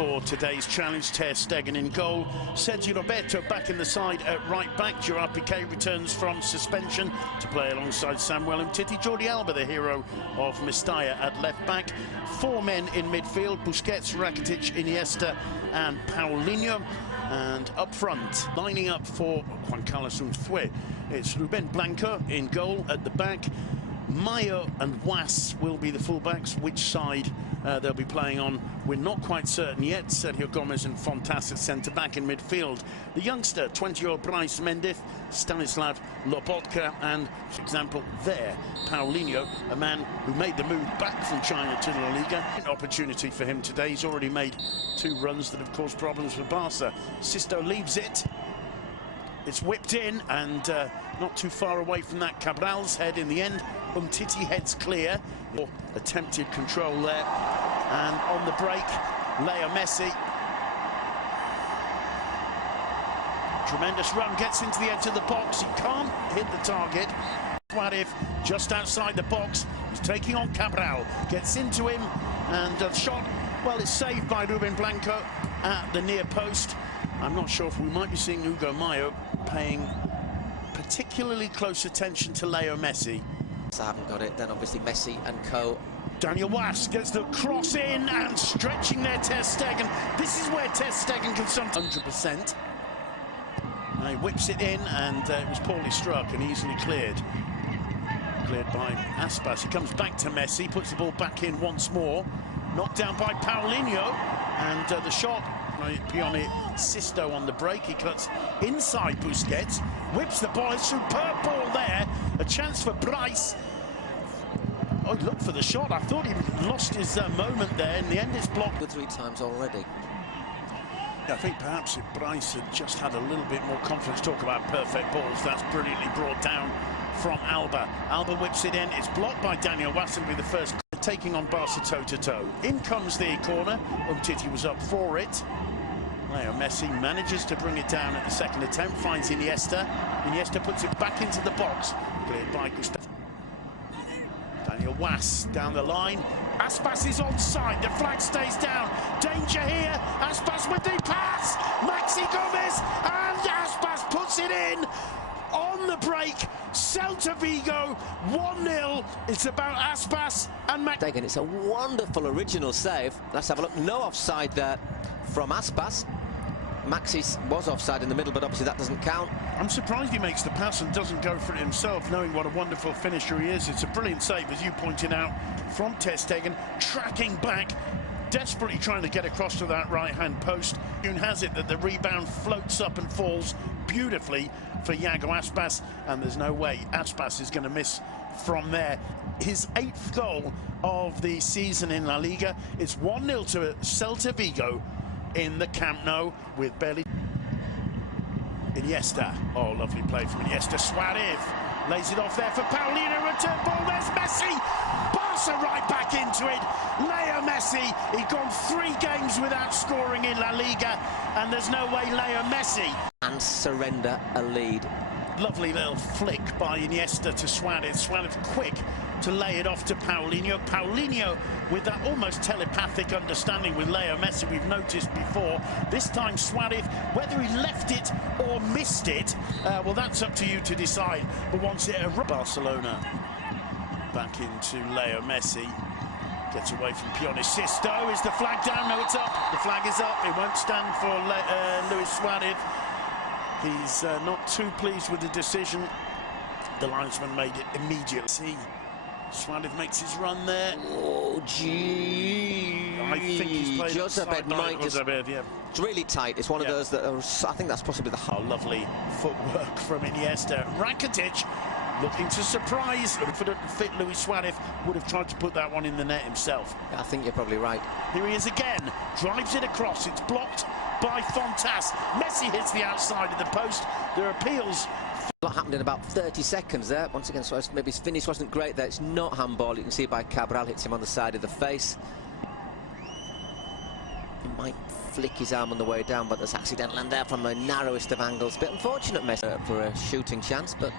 for today's challenge. Ter Stegen in goal. Sergio Roberto back in the side at right back. Gerard Piqué returns from suspension to play alongside Samuel Umtiti. Jordi Alba, the hero of Mestalla, at left back. Four men in midfield: Busquets, Rakitic, Iniesta and Paulinho. And up front, lining up for Juan Carlos Unzué, it's Ruben Blanco in goal at the back. Mayo and Was will be the fullbacks. Which side they'll be playing on, we're not quite certain yet. Sergio Gomez and Fontas at centre-back. In midfield, the youngster, 20-year-old Bryce Mendez, Stanislav Lobotka, and, for example, there, Paulinho, a man who made the move back from China to La Liga. An opportunity for him today. He's already made 2 runs that have caused problems for Barca. Sisto leaves it. It's whipped in, and not too far away from that. Cabral's head in the end. Umtiti heads clear. Attempted control there. And on the break, Leo Messi. Tremendous run, gets into the edge of the box. He can't hit the target. Suarez just outside the box. He's taking on Cabral. Gets into him, and the shot, well, it's saved by Ruben Blanco at the near post. I'm not sure if we might be seeing Hugo Mayo paying particularly close attention to Leo Messi. I haven't got it, then obviously Messi and co. Daniel Was gets the cross in and stretching there Ter Stegen. This is where Ter Stegen can sometimes 100%. And he whips it in, and it was poorly struck and easily cleared. Cleared by Aspas. He comes back to Messi, puts the ball back in once more. Knocked down by Paulinho, and the shot. Pione Sisto on the break. He cuts inside Busquets, whips the ball. Superb ball there. A chance for Bryce. Oh, he looked for the shot. I thought he lost his moment there. In the end, it's blocked 3 times already. I think perhaps if Bryce had just had a little bit more confidence. Talk about perfect balls. That's brilliantly brought down from Alba. Alba whips it in. It's blocked by Daniel Wasson with the first, taking on Barca toe-to-toe. In comes the corner. Umtiti was up for it. Leo Messi manages to bring it down at the second attempt, finds Iniesta. Iniesta puts it back into the box. Cleared by Gustavo. Daniel Was down the line. Aspas is onside. The flag stays down. Danger here. Aspas with the pass. Maxi Gomez, and Aspas puts it in. On the break, Celta Vigo 1-0. It's about Aspas and Stegen. It's a wonderful original save. Let's have a look. No offside there from Aspas. Maxi was offside in the middle, but obviously that doesn't count. I'm surprised he makes the pass and doesn't go for it himself, knowing what a wonderful finisher he is. It's a brilliant save, as you pointed out, from Ter Stegen, tracking back, desperately trying to get across to that right-hand post. June has it that the rebound floats up and falls beautifully for Iago Aspas, and there's no way Aspas is going to miss from there. His 8th goal of the season in La Liga. It's 1-0 to Celta Vigo in the Camp Nou with barely. Iniesta. Oh, lovely play from Iniesta. Suarez lays it off there for Paulinho. Return ball. There's Messi. Barca right back into it. Leo Messi. He'd gone 3 games without scoring in La Liga, and there's no way Leo Messi and surrender a lead. Lovely little flick by Iniesta to Suarez. Suarez quick to lay it off to Paulinho. Paulinho with that almost telepathic understanding with Leo Messi we've noticed before. This time Suarez, whether he left it or missed it, well, that's up to you to decide. But once it Barcelona back into Leo Messi. Gets away from Pione Sisto. Is the flag down? No, it's up. The flag is up. It won't stand for Luis Suarez. He's not too pleased with the decision. The linesman made it immediately. See, Suarez makes his run there. Oh, gee. I think he's played Joseph might just... yeah. It's really tight. It's one of those that are, I think that's possibly the... Oh, lovely footwork from Iniesta. Rakitic looking to surprise. If it didn't fit, Luis Suarez would have tried to put that one in the net himself. I think you're probably right. Here he is again. Drives it across. It's blocked by Fontas. Messi hits the outside of the post. There are appeals. A lot happened in about 30 seconds there. Once again, Suarez, maybe his finish wasn't great there. It's not handball. You can see by Cabral, hits him on the side of the face. He might flick his arm on the way down, but there's accidental and there from the narrowest of angles. Bit unfortunate Messi for a shooting chance, but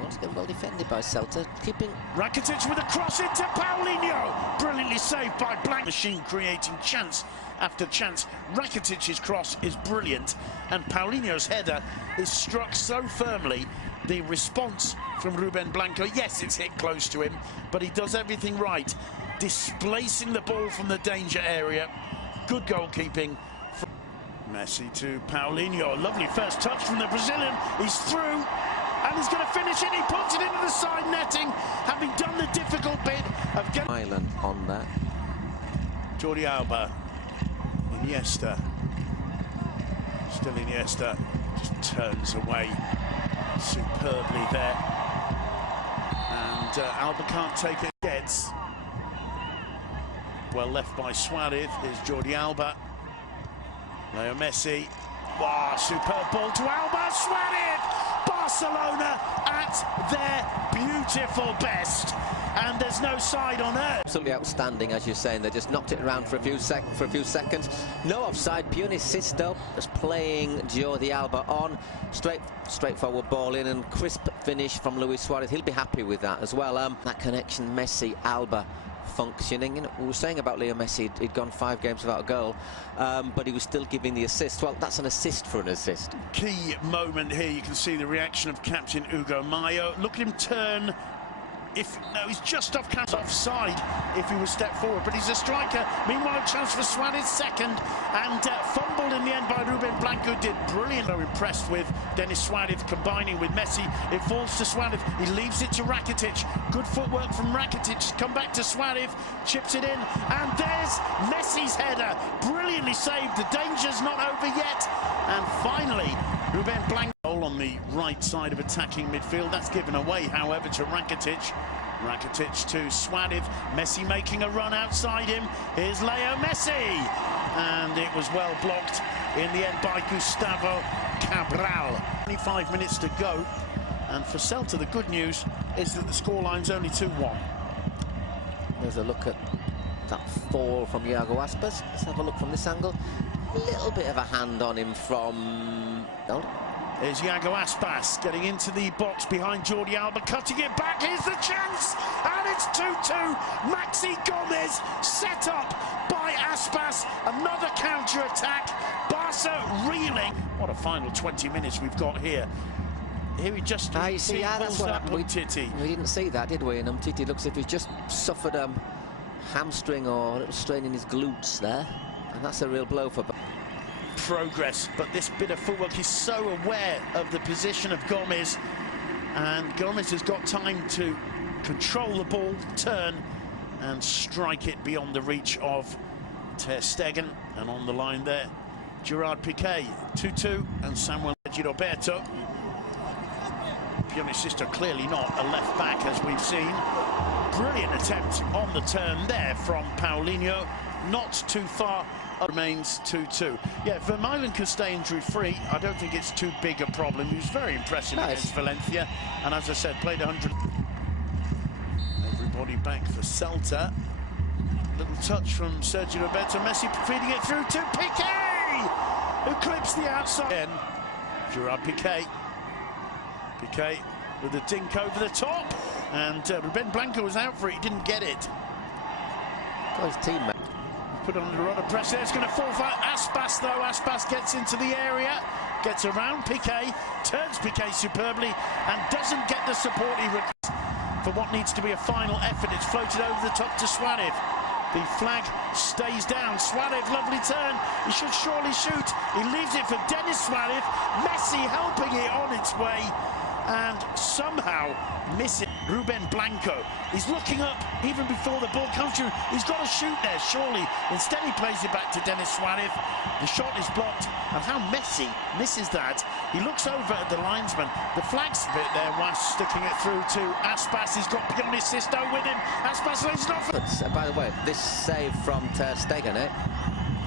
once again well defended by Celta, keeping... Rakitic with a cross into Paulinho, brilliantly saved by Blanc. Machine creating chance after chance. Rakitic's cross is brilliant, and Paulinho's header is struck so firmly. The response from Ruben Blanco, yes, it's hit close to him, but he does everything right, displacing the ball from the danger area. Good goalkeeping. Messi to Paulinho. Lovely first touch from the Brazilian. He's through, and he's going to finish it. He puts it into the side netting, having done the difficult bit of getting... Island on that. Jordi Alba. Iniesta. Still Iniesta. Just turns away superbly there. And Alba can't take it. Gets. Well left by Suarez. Here's Jordi Alba. Leo Messi. Wow, superb ball to Alba. Suarez! Barcelona at their beautiful best. And there's no side on earth. Absolutely outstanding, as you're saying. They just knocked it around for a few seconds. No offside. Pione Sisto was playing Jordi Alba on. Straightforward ball in, and crisp finish from Luis Suarez. He'll be happy with that as well. That connection, Messi, Alba, functioning. You know, we were saying about Leo Messi, he'd gone 5 games without a goal, but he was still giving the assist. Well, that's an assist for an assist. Key moment here. You can see the reaction of captain Hugo Mayo. Look at him turn. No, he's just offside if he was stepped forward, but he's a striker. Meanwhile, chance for Suarez second, and fumbled in the end by Ruben Blanco. Did brilliant. So impressed with Denis Suarez combining with Messi. It falls to Suarez. He leaves it to Rakitic. Good footwork from Rakitic. Come back to Suarez, chips it in, and there's Messi's header. Brilliantly saved. The danger's not over yet. And finally, Ruben Blanco on the right side of attacking midfield. That's given away, however, to Rakitic. Rakitic to Suarez. Messi making a run outside him. Here's Leo Messi. And it was well blocked in the end by Gustavo Cabral. 25 minutes to go. And for Celta, the good news is that the scoreline's only 2-1. There's a look at that fall from Iago Aspas. Let's have a look from this angle. A little bit of a hand on him from... There's Iago Aspas getting into the box behind Jordi Alba, cutting it back. Here's the chance, and it's 2-2. Maxi Gomez set up by Aspas. Another counter-attack. Barca reeling. What a final 20 minutes we've got here. Here he just that's what happened. We didn't see that, did we? And Umtiti looks as if he's just suffered a hamstring or a little strain in his glutes there, and that's a real blow for progress. But this bit of footwork, is so aware of the position of Gomez, and Gomez has got time to control the ball, turn and strike it beyond the reach of Ter Stegen. And on the line there, Gerard Piqué. 2-2, and Samuel Roberto. Pione Sisto clearly not a left back, as we've seen. Brilliant attempt on the turn there from Paulinho, not too far. Remains 2-2. Yeah, Vermaelen can stay injury-free. I don't think it's too big a problem. He was very impressive against Valencia, and as I said, played 100. Everybody back for Celta. Little touch from Sergio Roberto. Messi feeding it through to Piqué, who clips the outside. Again, Gerard Piqué. Piqué with a dink over the top, and Ruben Blanco was out for it. He didn't get it. Got his teammate. Put on a lot of pressure. It's going to fall for Aspas, though. Aspas gets into the area, gets around Piqué, turns Piqué superbly, and doesn't get the support he requires for what needs to be a final effort. It's floated over the top to Suarez. The flag stays down. Suarez, lovely turn. He should surely shoot. He leaves it for Denis Suarez. Messi helping it on its way, and somehow missing Ruben Blanco. He's looking up even before the ball comes through. He's got to shoot there, surely. Instead, he plays it back to Denis Suarez. The shot is blocked, and how Messi misses that. He looks over at the linesman. The flag's a bit there while sticking it through to Aspas. He's got Pione Sisto with him. Aspas lays it off. By the way, this save from Ter Stegen,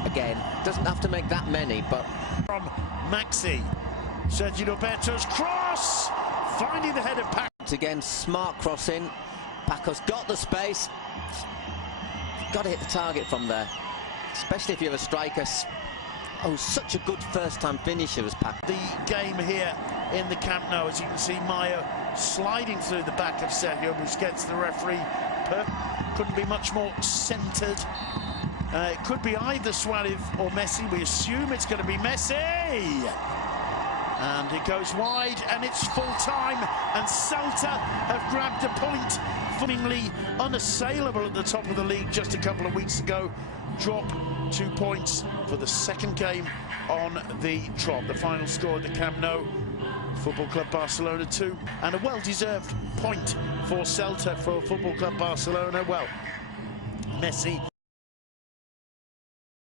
again, doesn't have to make that many, but... From Maxi. Sergio Roberto's cross, finding the head of Paco. Again, smart crossing. Paco's got the space. Got to hit the target from there, especially if you're a striker. Oh, such a good first-time finisher as Paco. The game here in the Camp Nou, as you can see, Mayo sliding through the back of Sergio Busquets. The referee couldn't be much more centred. It could be either Suarez or Messi. We assume it's going to be Messi. And it goes wide, and it's full time. And Celta have grabbed a point, seemingly unassailable at the top of the league just a couple of weeks ago. Drop 2 points for the second game on the trot. The final score at the Camp Nou: Football Club Barcelona 2, and a well-deserved point for Celta for Football Club Barcelona. Well, Messi